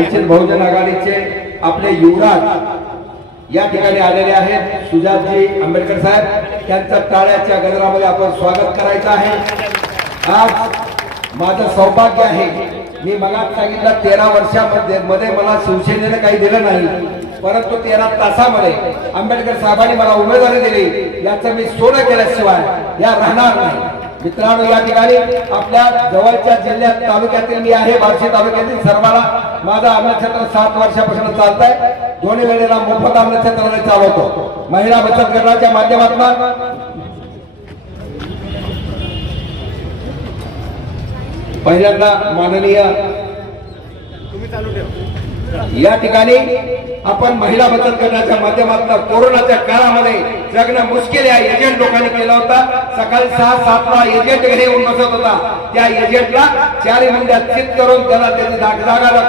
वंचित बहुजन आघाडीचे आपले युवराज या ठिकाणी आलेले आहेत. सुजातजी आंबेडकर साहेब त्यांचं टाळ्याच्या गजरामध्ये आपण स्वागत करायचं आहे. आज माझं सौभाग्य आहे मी मला सांगितलं तेरा वर्षामध्ये मध्ये मला शिवसेनेनं काही दिलं नाही परंतु तेरा तासामध्ये आंबेडकर साहेबांनी मला उमेदवारी दिली. याचं मी सोनं केल्याशिवाय या राहणार नाही. मित्रांनो या ठिकाणी आपल्या जवळच्या जिल्ह्यात तालुक्यातील मी आहे बार्शी तालुक्यातील सर्वांना माझा अन्नक्षेत्र सात वर्षापासून चालत आहे दोन्ही वेळेला मोफत अन्नक्षेत्राने चालवतो. महिला बचत गटाच्या माध्यमातून पहिल्यांदा माननीय या ठिकाणी आपण महिला बचत गटाच्या माध्यमातून कोरोनाच्या काळामध्ये जगणं मुश्किल या एजंट लोकांनी केला होता. सकाळी सहा सातला एजंट घरी येऊन बसत होता. त्या एजंटला चार महिन्यात चित करून त्याला त्याची जागा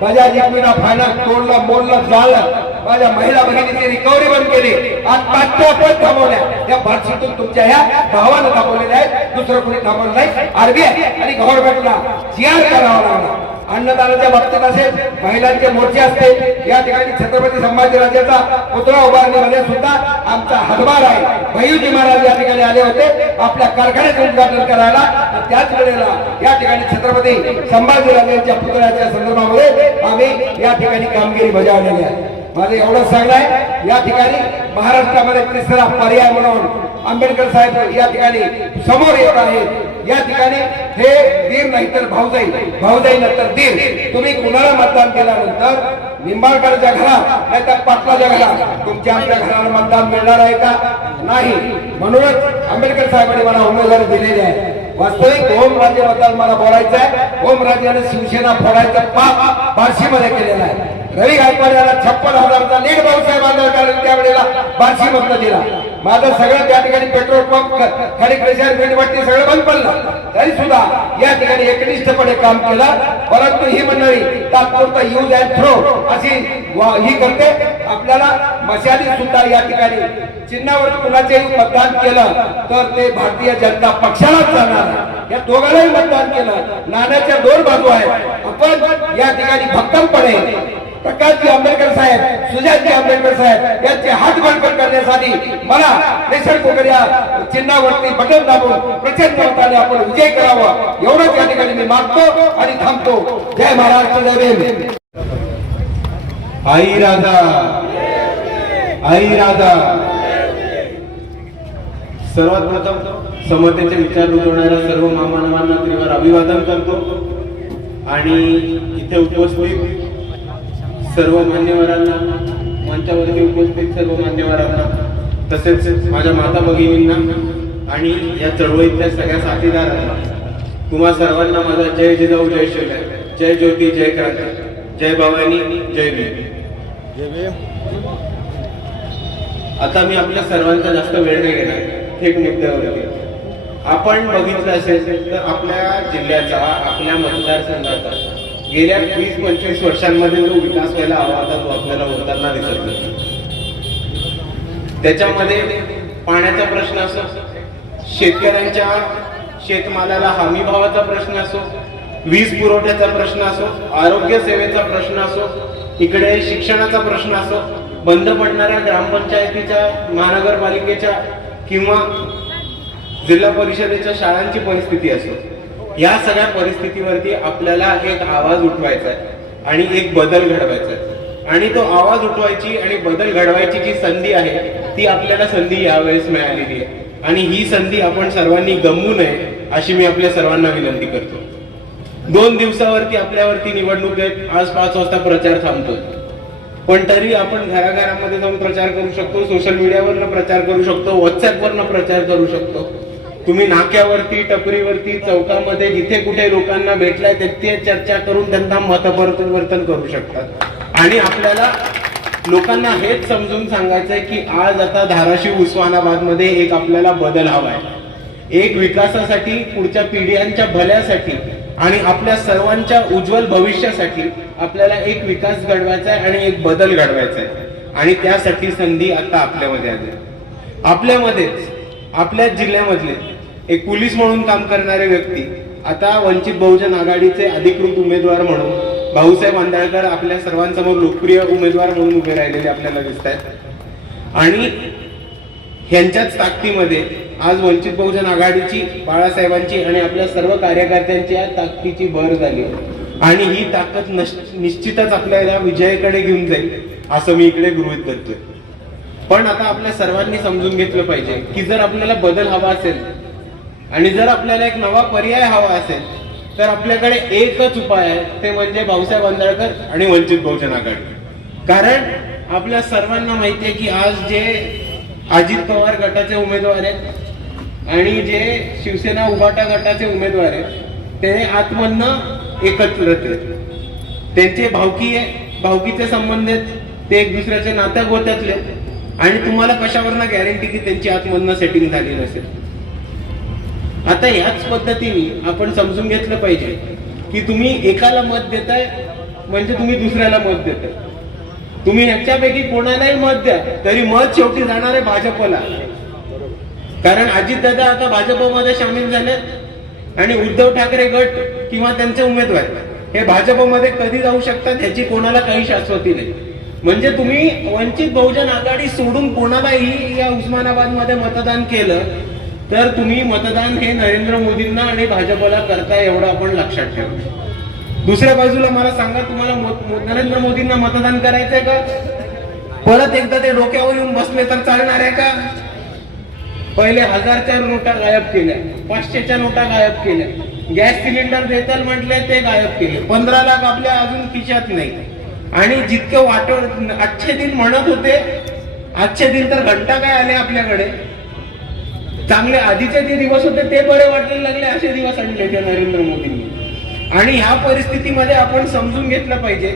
बजाज इक्विटा फायनान्स तोडलं मोडलं झालं माझ्या महिला बहिणीची रिकव्हरी बंद केली. आज पाचशे पण थांबवल्या. त्या भाषेतून तुमच्या ह्या भावानं थांबवलेल्या आहेत. दुसरं कोणी थांबवलं नाही. आरबीआय आणि गव्हर्नमेंटला जीआर करावा लागला अन्नदानाच्या बाबतीत असेल महिलांचे मोर्चे असते या ठिकाणी छत्रपती संभाजीराजाचा पुतळा उभारणीमध्ये सुद्धा आमचा हातभार आहे. भैयूजी महाराज या ठिकाणी आले होते आपल्या कारखान्याचे उद्घाटन करायला. त्याच वेळेला या ठिकाणी छत्रपती संभाजीराजांच्या पुतळ्याच्या संदर्भामध्ये आम्ही या ठिकाणी कामगिरी बजावलेली आहे. माझं एवढं सांगणं आहे या ठिकाणी महाराष्ट्रामध्ये तिसरा पर्याय म्हणून आंबेडकर साहेब या ठिकाणी समोर येत आहेत. या ठिकाणी हे दीर नाही तर भाऊजाई. भाऊजाई नंतर दीर. तुम्ही कुणाला मतदान केल्यानंतर निंबाळकरच्या घरा नाही तर पाटलाच्या घरा तुमच्या आमच्या घराला मतदान मिळणार आहे का? नाही. म्हणूनच आंबेडकर साहेबांनी मला उमेदवारी दिलेली आहे. वास्तविक ओम राज्य मतदान मला बोलायचं आहे. ओम राज्याने शिवसेना फोडायचं पाप बार्शीमध्ये केलेला आहे. रवी गायकवाड याला छप्पन हजारचा लीड भाऊसाहेब बारशी मधनं दिला. माझं सगळं त्या ठिकाणी पेट्रोल पंप खाली प्रेशर मेणबत्ती सगळं बंद पडलं. तरी सुद्धा या ठिकाणी एकनिष्ठपणे काम केलं. परंतु ही मंडळी तात्पुरता यूज अँड थ्रो अशी ही करते. आपल्याला मशाली सुद्धा या ठिकाणी चिन्हावर कुणाचेही मतदान केलं तर ते भारतीय जनता पक्षालाच जाणार या दोघांनाही मतदान केलं. नाण्याच्या दोन बाजू आहेत. आपण या ठिकाणी भक्कमपणे प्रकाशजी आंबेडकर साहेब सुजातजी आंबेडकर साहेब यांचे हात बळकट करण्यासाठी मला प्रेशर कुकर या चिन्हावरती बटन दाबून प्रचंड मताने आपण विजय करावा एवढंच या ठिकाणी मी मागतो आणि थांबतो. जय महाराष्ट्र जय आई राधा आई राधा. सर्वात प्रथम समतेचे विचार रुजवणाऱ्या सर्व मामानवांना त्रिवार अभिवादन करतो. आणि इथे उपस्थित सर्व मान्यवरांना मंचावरती उपस्थित सर्व मान्यवरांना तसेच माझ्या माता भगिनींना आणि या चळवळीतल्या सगळ्या साथीदारांना तुम्हा सर्वांना माझा जय जिजाऊ जय शिवराय जय ज्योती जय क्रांती जय भवानी जय भीम. आता मी आपल्या सर्वांचा जास्त वेळ नाही घेणार थेट मुद्द्यावरती. आपण बघितलं असेल तर आपल्या जिल्ह्याचा आपल्या मतदारसंघाचा गेल्या वीस पंचवीस वर्षांमध्ये जो विकास व्हायला हवा होता तो आपल्याला होताना दिसत नाही. त्याच्यामध्ये पाण्याचा प्रश्न असो शेतकऱ्यांच्या शेतमालाला हमी भावाचा प्रश्न असो वीज पुरवठ्याचा प्रश्न असो आरोग्य सेवेचा प्रश्न असो इकडे शिक्षणाचा प्रश्न असो बंद पडणाऱ्या ग्रामपंचायतीच्या महानगरपालिकेच्या किंवा जिल्हा परिषदेच्या शाळांची परिस्थिती असो या सगळ्या परिस्थितीवरती आपल्याला एक आवाज उठवायचा आहे आणि एक बदल घडवायचा आहे आणि तो आवाज उठवायची आणि बदल घडवायची जी संधी आहे ती आपल्याला संधी यावेळेस मिळालेली आहे. आणि ही संधी आपण सर्वांनी गमवू नये अशी मी आपल्या सर्वांना विनंती करतो. दोन दिवसावरती आपल्यावरती निवडणूक आहेत आज पाच वाजता प्रचार थांबतो पण तरी आपण घराघरामध्ये जाऊन प्रचार करू शकतो सोशल मीडियावरनं प्रचार करू शकतो व्हॉट्सअपवरनं प्रचार करू शकतो. तुम्ही नाक्यावरती टपरीवरती चौकामध्ये जिथे कुठे लोकांना भेटलाय तिथे चर्चा करून त्यांना मतपरिवर्तन करू शकतात. आणि आपल्याला लोकांना हेच समजून सांगायचंय की आज आता धाराशिव उस्मानाबादमध्ये एक आपल्याला बदल हवाय. एक विकासासाठी पुढच्या पिढ्यांच्या भल्यासाठी आणि आपल्या सर्वांच्या उज्ज्वल भविष्यासाठी आपल्याला एक विकास घडवायचा आहे आणि एक बदल घडवायचा आहे आणि त्यासाठी संधी आता आपल्यामध्ये आली. आपल्यामध्येच आपल्या जिल्ह्यामधले एक पोलीस म्हणून काम करणारे व्यक्ती आता वंचित बहुजन आघाडीचे अधिकृत उमेदवार म्हणून भाऊसाहेब आंधळकर आपल्या सर्वांसमोर लोकप्रिय उमेदवार म्हणून उभे राहिलेले आपल्याला दिसत आहेत आणि ह्यांच्याच ताकदीमध्ये आज वंचित बहुजन आघाडीची बाळासाहेबांची आणि आपल्या सर्व कार्यकर्त्यांची या ताकदीची भर झाली आणि ही ताकद नश- निश्चितच आपल्याला विजयाकडे घेऊन जाईल असं मी इकडे गृहित धरतोय. पण आता आपल्या सर्वांनी समजून घेतलं पाहिजे की जर आपल्याला बदल हवा असेल आणि जर आपल्याला एक नवा पर्याय हवा असेल तर आपल्याकडे एकच उपाय आहे ते म्हणजे भाऊसाहेब आंबेडकर आणि वंचित बहुजन आघाडी. कारण आपल्या सर्वांना माहिती आहे की आज जे अजित पवार गटाचे उमेदवार आहेत आणि जे शिवसेना उभाटा गटाचे उमेदवार आहेत ते आतमधनं एकत्रित आहेत त्यांचे भावकी आहे भावकीचे संबंध आहेत ते एक दुसऱ्याचे नात्या गोत्यातले आणि तुम्हाला कशावरनं गॅरंटी की त्यांची आतमधनं सेटिंग झाली नसेल? आता याच पद्धतीने आपण समजून घेतलं पाहिजे की तुम्ही एकाला मत देताय म्हणजे तुम्ही दुसऱ्याला मत देताय. तुम्ही ह्याच्यापैकी कोणालाही मत द्या तरी मत शेवटी जाणार आहे भाजपला. कारण अजितदादा आता भाजपमध्ये सामील झालेत आणि उद्धव ठाकरे गट किंवा त्यांचे उमेदवार हे भाजपमध्ये कधी जाऊ शकतात ह्याची कोणाला काही शाश्वती नाही. म्हणजे तुम्ही वंचित बहुजन आघाडी सोडून कोणालाही या उस्मानाबादमध्ये मतदान केलं तर तुम्ही मतदान हे नरेंद्र मोदींना आणि भाजपला करता एवढं आपण लक्षात ठेवा. दुसऱ्या बाजूला मला सांगा तुम्हाला नरेंद्र मोदींना मतदान करायचंय का? परत एकदा ते डोक्यावर येऊन बसले तर चालणार आहे का? पहिले हजारच्या नोटा गायब केल्या पाचशेच्या नोटा गायब केल्या गॅस सिलेंडर देताल म्हटले ते गायब केले. पंधरा लाख आपल्या अजून खिशात नाही. आणि जितकं वाटव आजचे दिन म्हणत होते आजचे दिन तर घंटा काय आले आपल्याकडे? चांगले आधीचे जे दिवस होते ते बरे वाटायला लागले असे दिवस आणले ते नरेंद्र मोदींनी. आणि ह्या परिस्थितीमध्ये आपण समजून घेतलं पाहिजे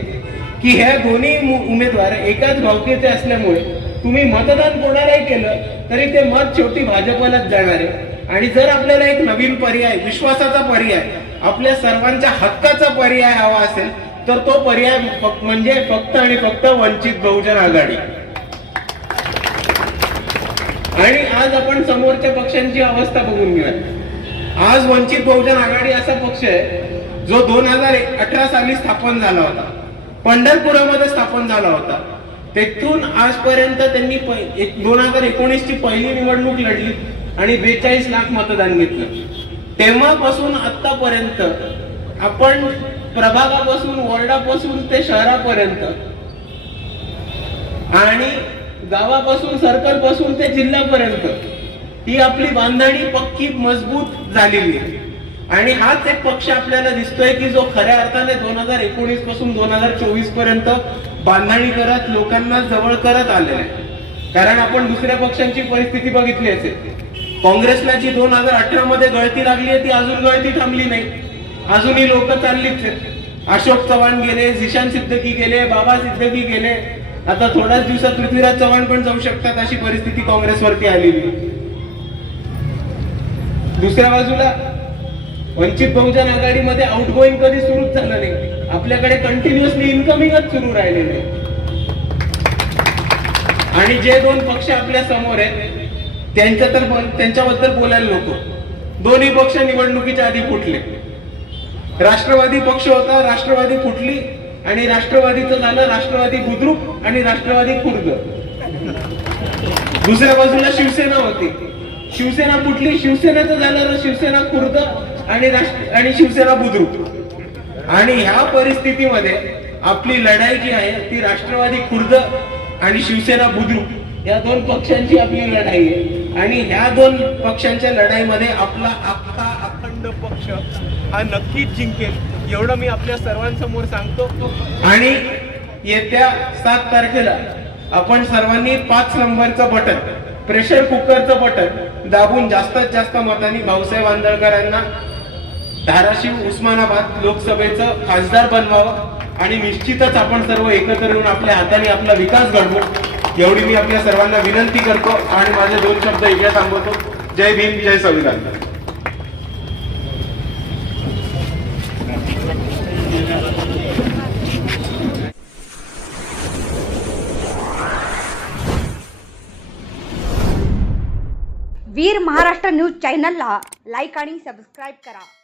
की ह्या दोन्ही उमेदवार एकाच भावकीचे असल्यामुळे तुम्ही मतदान कोणालाही केलं तरी ते मत शेवटी भाजपलाच जाणार आहे. आणि जर आपल्याला एक नवीन पर्याय विश्वासाचा पर्याय आपल्या सर्वांच्या हक्काचा पर्याय हवा असेल तर तो पर्याय म्हणजे फक्त आणि फक्त वंचित बहुजन आघाडी. आणि आज आपण समोरच्या पक्षांची अवस्था बघून घेऊया आज वंचित बहुजन आघाडी असा पक्ष आहे जो दोन हजार अठरा साली स्थापन झाला होता. पंढरपुरामध्ये स्थापन झाला होता. तेथून आजपर्यंत त्यांनी दोन हजार एकोणीस ची पहिली निवडणूक लढली आणि बेचाळीस लाख मतदान घेतलं. तेव्हापासून आतापर्यंत आपण प्रभागापासून वॉर्डापासून ते शहरापर्यंत आणि गावापासून सर्कलपासून ते जिल्ह्यापर्यंत. ही आपली बांधणी पक्की मजबूत झालेली आहे. आणि हाच एक पक्ष आपल्याला दिसतोय की जो खऱ्या अर्थाने दोन हजार एकोणीसपासून दोन हजार चोवीसपर्यंत बांधणी करत लोकांना जवळ करत आलेला आहे. कारण आपण दुसऱ्या पक्षांची परिस्थिती बघितली असेल. काँग्रेसला जी दोन हजार अठरा मध्ये गळती लागली आहे ती अजून गळती थांबली नाही. अजूनही लोक चाललीच आहेत. अशोक चव्हाण गेले झिशान सिद्दकी गेले बाबा सिद्दकी गेले आता थोड्याच दिवसात पृथ्वीराज चव्हाण पण जाऊ शकतात अशी परिस्थिती काँग्रेसवरती आलेली. दुसऱ्या बाजूला वंचित बहुजन आघाडीमध्ये आउटगोईंग कधी सुरूच झालं नाही. आपल्याकडे कंटिन्युअसली इन्कमिंगच सुरू राहिलेली आहे. आणि जे दोन पक्ष आपल्यासमोर आहेत त्यांच्या तर त्यांच्याबद्दल बोलायला नको. दोन्ही पक्ष निवडणुकीच्या आधी फुटले. राष्ट्रवादी पक्ष होता राष्ट्रवादी फुटली आणि राष्ट्रवादीचं झालं राष्ट्रवादी बुद्रुक आणि राष्ट्रवादी खुर्द. दुसऱ्या बाजूला शिवसेना होती. शिवसेना कुठली? शिवसेनेचं झालं शिवसेना खुर्द आणि राष्ट्र आणि शिवसेना बुद्रुक. आणि ह्या परिस्थितीमध्ये आपली लढाई जी आहे ती राष्ट्रवादी खुर्द आणि शिवसेना बुद्रुक या दोन पक्षांची आपली लढाई आहे. आणि ह्या दोन पक्षांच्या लढाईमध्ये आपला अख्खा अखंड पक्ष हा नक्कीच जिंकेल. एवढं मी आपल्या सर्वांसमोर सांगतो. आणि येत्या सात तारखेला आपण सर्वांनी पाच नंबरचं बटन प्रेशर कुकरचं बटन दाबून जास्तीत जास्त मतांनी भाऊसाहेब आंदळकरांना धाराशिव उस्मानाबाद लोकसभेचं खासदार बनवावं आणि निश्चितच आपण सर्व एकत्र येऊन आपल्या हाताने आपला विकास घडवू एवढी मी आपल्या सर्वांना विनंती करतो आणि माझे दोन शब्द इकडे थांबवतो. जय भीम जय संविधान. वीर महाराष्ट्र न्यूज चॅनलला लाईक आणि सबस्क्राईब करा धन्यवाद